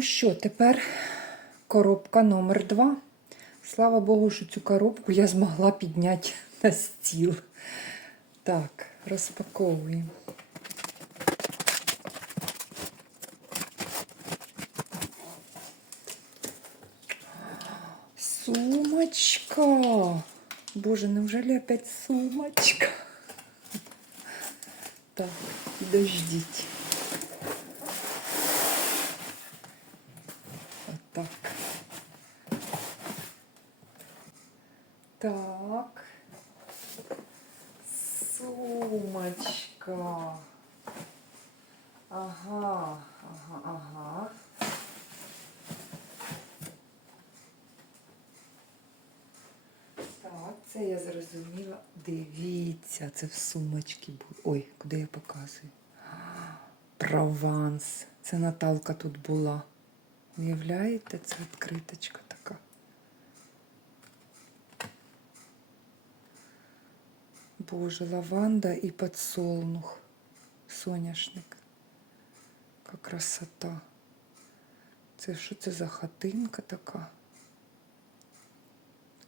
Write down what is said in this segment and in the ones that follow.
Ну що, тепер коробка номер два. Слава Богу, що цю коробку я змогла підняти на стіл. Так, розпаковуємо. Сумочка. Боже, неужели опять сумочка? Так, подождите. Вот так. Так. Сумочка. Ага, ага, ага. Так, це я зрозуміла. Дивіться, це в сумочці буде. Ой, куди я показую? Прованс. Це Наталка тут була. Уявляєте, це відкриточка така. Боже, лаванда і подсолнух. Соняшник. Яка красота. Це що це за хатинка така?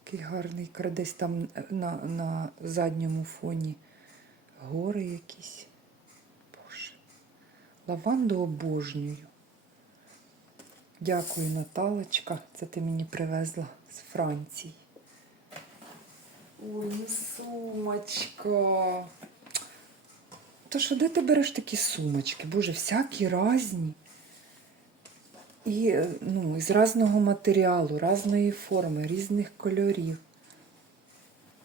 Такий гарний десь там на, на задньому фоні гори якісь. Боже. Лаванду обожнюю. Дякую, Наталочка. Це ти мені привезла з Франції. Ой, ну сумочка. То що, де ти береш такі сумочки? Боже, всякі різні. І ну, з різного матеріалу, різної форми, різних кольорів.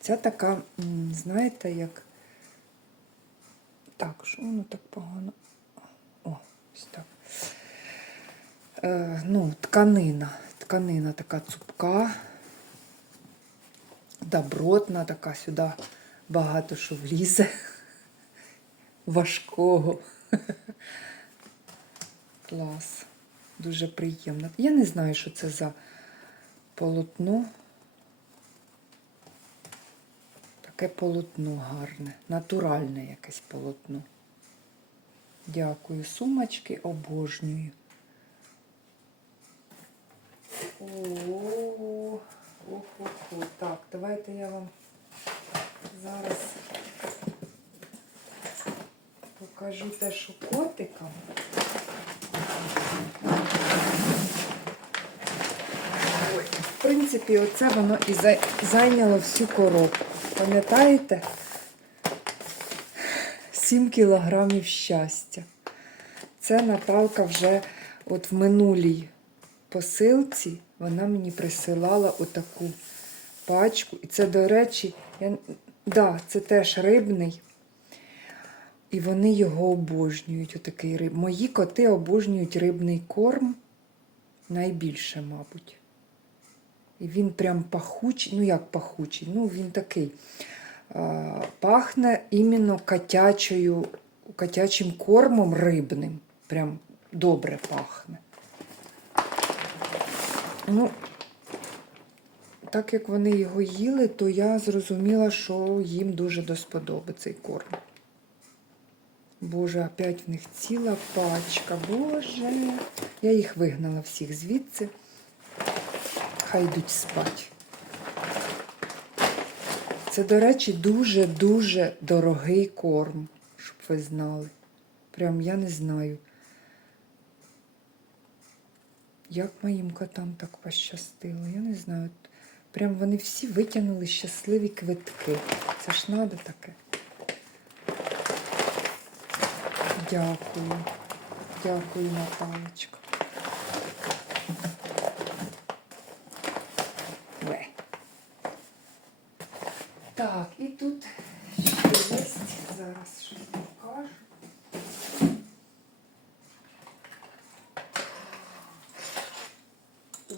Ця така, знаєте, як. Так, що воно так погано? О, ось так. Е, ну, тканина. Тканина така цупка, добротна така, сюди багато що влізе. Важкого. Клас. Дуже приємно. Я не знаю, що це за полотно. Таке полотно гарне, натуральне якесь полотно. Дякую. Сумочки обожнюю. О, охо-хо. Так, давайте я вам зараз покажу те, що котикам. В принципі, оце воно і зайняло всю коробку. Пам'ятаєте? 7 кілограмів щастя. Це Наталка вже от в минулій посилці вона мені присилала отаку пачку. І це, до речі, я... да, це теж рибний. І вони його обожнюють. Отакий риб. Мої коти обожнюють рибний корм найбільше, мабуть. І він прям пахучий, ну як пахучий, ну він такий. Пахне іменно котячою, котячим кормом рибним. Прям добре пахне. Ну, так як вони його їли, то я зрозуміла, що їм дуже до сподоби цей корм. Боже, опять в них ціла пачка. Боже. Я їх вигнала всіх звідси. Хай йдуть спать. Це, до речі, дуже-дуже дорогий корм, щоб ви знали. Прям я не знаю. Як моїм котам так пощастило, я не знаю. Прям вони всі витягнули щасливі квитки. Це ж надо таке. Дякую. Дякую, Наталочка. Ве. Так, і тут ще є. Зараз щось покажу.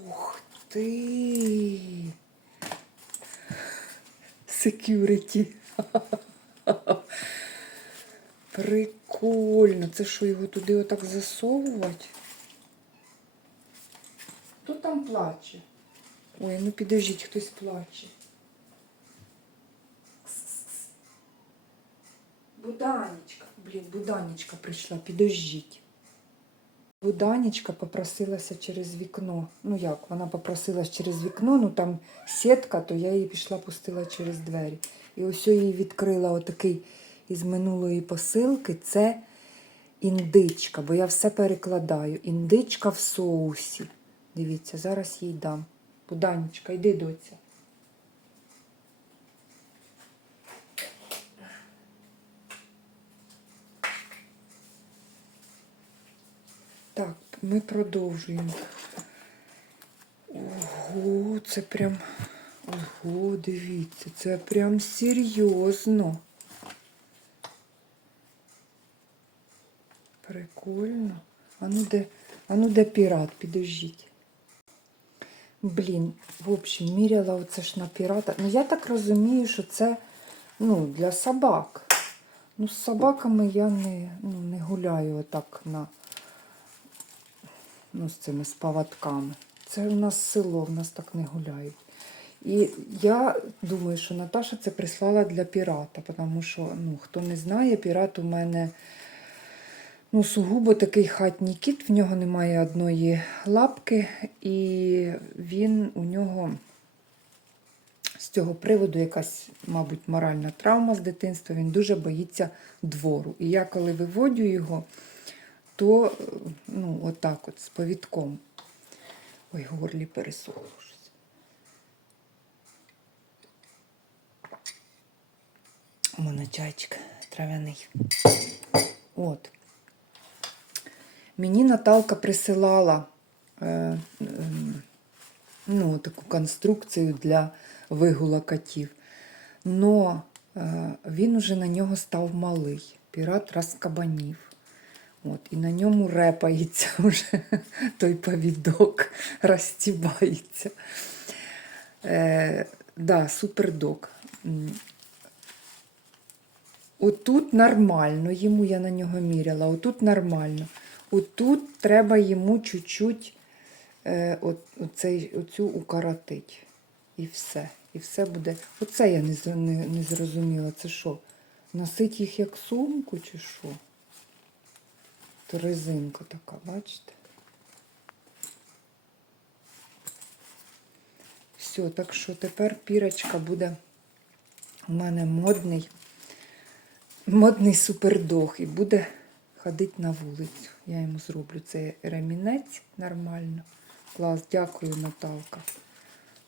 Ух ти! Security. Прикольно. Це що, його туди отак засовувати? Хто там плаче? Ой, ну підождіть, хтось плаче. Буданечка. Блін, буданечка прийшла, підождіть. Буданечка попросилася через вікно. Ну як, вона попросилась через вікно, ну там сітка, то я її пішла, пустила через двері. І ось я їй відкрила отакий із минулої посилки. Це індичка, бо я все перекладаю. Індичка в соусі. Дивіться, зараз їй дам. Буданечка, йди доця. Так, ми продовжуємо. Ого, це прям. Ого, дивіться, це прям серйозно. Прикольно. А ну де, а ну де пірат, підождіть. Блін, в общем, міряла оце ж на пірата. Ну, я так розумію, що це ну, для собак. Ну, з собаками я не, ну, не гуляю отак на ну, з цими з поводками. Це у нас село, в нас так не гуляють. І я думаю, що Наташа це прислала для пірата, тому що, ну, хто не знає, пірат у мене ну, сугубо такий хатній кіт, в нього немає одної лапки, і він у нього з цього приводу якась, мабуть, моральна травма з дитинства. Він дуже боїться двору. І я, коли виводю його, то е, ну, отак от з повідком. Ой, горлі пересохло щось. У мене чайчик трав'яний. От. Мені Наталка присилала е, е, ну, таку конструкцію для вигула котів. Но е, він уже на нього став малий. Пірат розкабанів. От, і на ньому репається вже той повідок, розтібається. Е, да, супердок. Отут нормально, йому я на нього міряла, отут нормально. Отут треба йому чуть-чуть е, от, оцей, оцю укоротить. І все. І все буде. Оце я не, не, не зрозуміла. Це що? Носить їх як сумку чи що? То резинка така, бачите? Все, так що тепер пірочка буде у мене модний, модний супердог і буде ходити на вулицю. Я йому зроблю цей ремінець нормально. Клас, дякую, Наталка.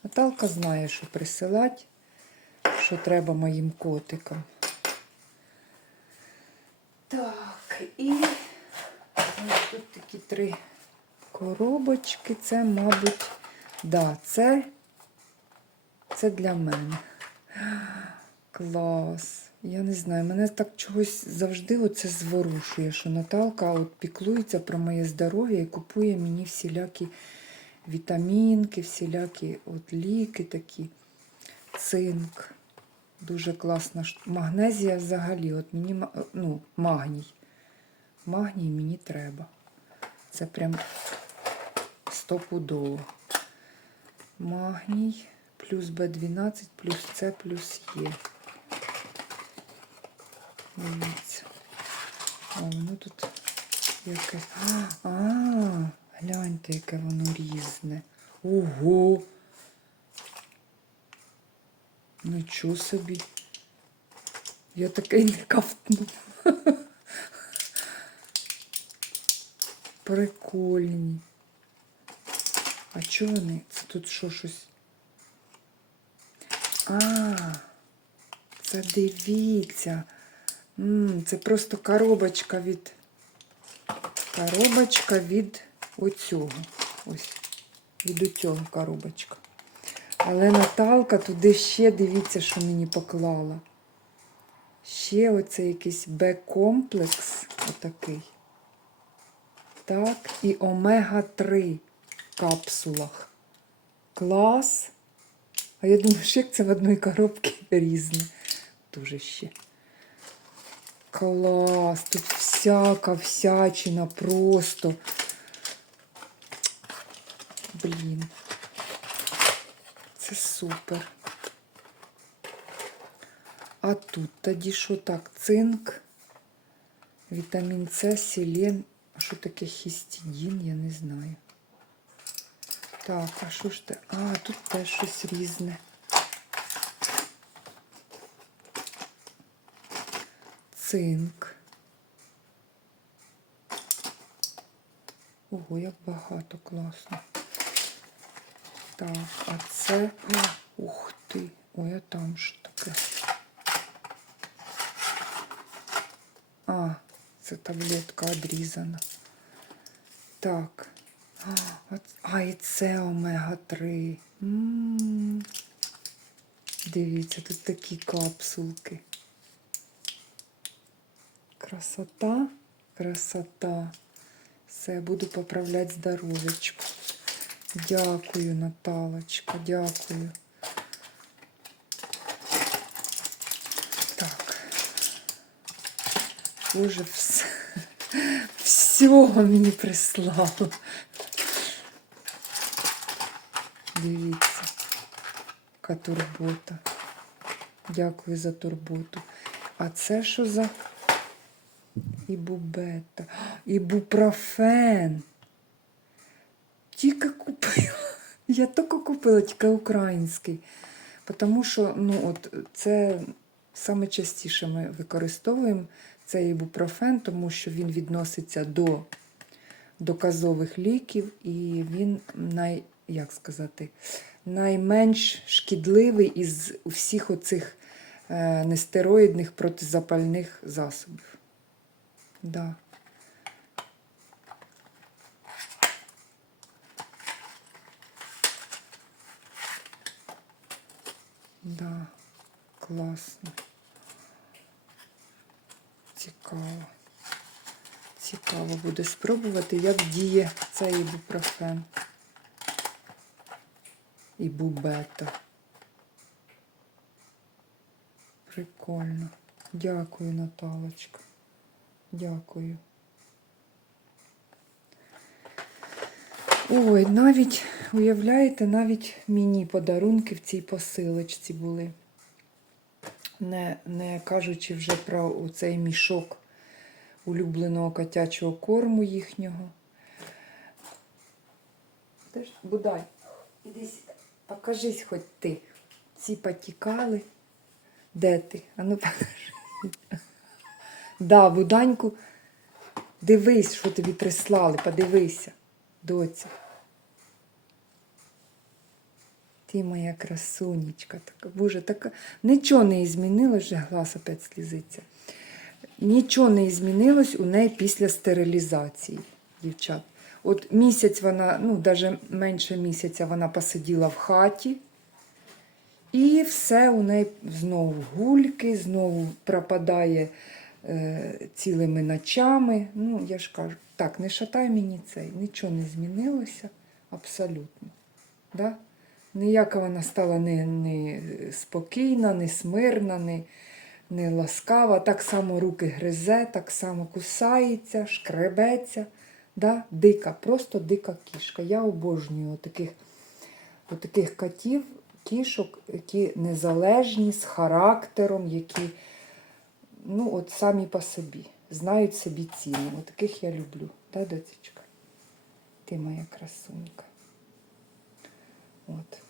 Наталка знає, що присилати, що треба моїм котикам. Так, і тут три коробочки. Це, мабуть, да, це, це для мене. Клас. Я не знаю, мене так чогось завжди оце зворушує, що Наталка от піклується про моє здоров'я і купує мені всілякі вітамінки, всілякі от ліки такі, цинк. Дуже класна магнезія взагалі. От мені ну, магній. Магній мені треба. Це прям стопудово. Магній плюс Б12, плюс С, плюс Е. Дивіться. А воно тут якесь. А, гляньте, яке воно різне. Ого! Нічого собі. Я таке не ковтну. Прикольні. А чого вони? Це тут що щось? А, це дивіться. М, це просто коробочка від. Коробочка від оцього. Ось. Від оцього коробочка. Але Наталка туди ще дивіться, що мені поклала. Ще оце якийсь Б-комплекс. Отакий. Так, і омега-3 в капсулах. Клас. А я думаю, що як це в одній коробці різне. Дуже ще. Клас. Тут всяка всячина просто. Блін. Це супер. А тут тоді що так? Цинк, вітамін С, селен що таке хістидін, я не знаю. Так, а що ж те? А, тут теж щось різне. Цинк. Ого, як багато класно. Так, а це. Ух ти! Ой, а там що таке? А, це таблетка одрізана. Так. А, і це омега-3. М. Дивіться, тут такі капсулки. Красота, красота. Все, буду поправляти здоров'ячку. Дякую, Наталочка, дякую. Так. Боже, всього мені прислало. Дивіться, яка турбота. Дякую за турботу. А це що за ібубета? Ібупрофен. Тільки купила. Я тільки купила, тільки український. Тому що ну, от, це саме частіше ми використовуємо цей ібупрофен, тому що він відноситься до доказових ліків, і він най, як сказати, найменш шкідливий із всіх оцих е, нестероїдних протизапальних засобів. Да. Да, класно. Цікаво. Цікаво буде спробувати, як діє цей ібупрофен. Ібубета. Прикольно. Дякую, Наталочка. Дякую. Ой, навіть, уявляєте, навіть мені подарунки в цій посилочці були. Не, не кажучи вже про цей мішок улюбленого котячого корму їхнього. Ти ж, Будай, іди сюди. Покажись хоч ти. Ці потікали. Де ти? А ну покажи. Да, Буданьку, дивись, що тобі прислали, подивися, доця. Ти моя красунечка така. Боже, така. Нічого не змінилось, вже глаз опять слізиться. Нічого не змінилось у неї після стерилізації, дівчат. От місяць вона, ну, навіть менше місяця вона посиділа в хаті. І все у неї знову гульки, знову пропадає е, цілими ночами. Ну, я ж кажу, так, не шатай мені цей, нічого не змінилося абсолютно. Да? Ніяка вона стала не, не спокійна, не смирна, не, не ласкава. Так само руки гризе, так само кусається, шкребеться. Да? Дика, просто дика кішка. Я обожнюю таких, таких котів, кішок, які незалежні, з характером, які ну, от самі по собі, знають собі ціну. От таких я люблю. Да, доцічка? Ти моя красунька. От.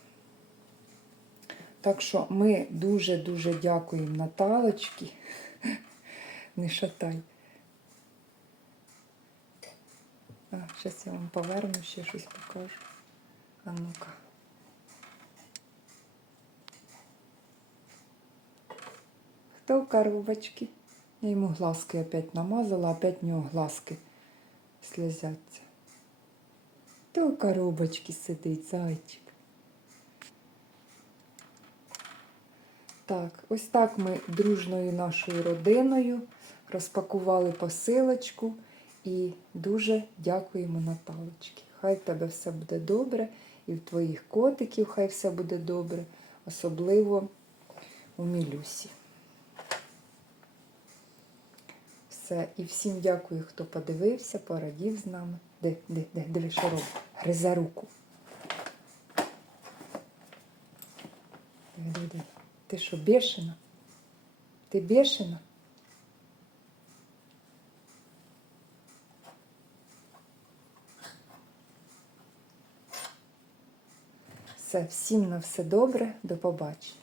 Так що ми дуже-дуже дякуємо Наталочці. Не шатай. А, зараз я вам поверну, ще щось покажу. А ну-ка. Хто у коробочці? Я йому глазки опять намазала, опять в нього глазки слезяться. Хто у коробочці сидить, зайчик? Так, ось так ми дружною нашою родиною розпакували посилочку і дуже дякуємо Наталочки. Хай в тебе все буде добре, і в твоїх котиків хай все буде добре, особливо у Мілюсі. Все. І всім дякую, хто подивився, порадів з нами. Де, де, де, диви, що? Гризе руку. Диви, диви. Ты що, бешена? Ты бешена? Все, всім на все добре, до побачення.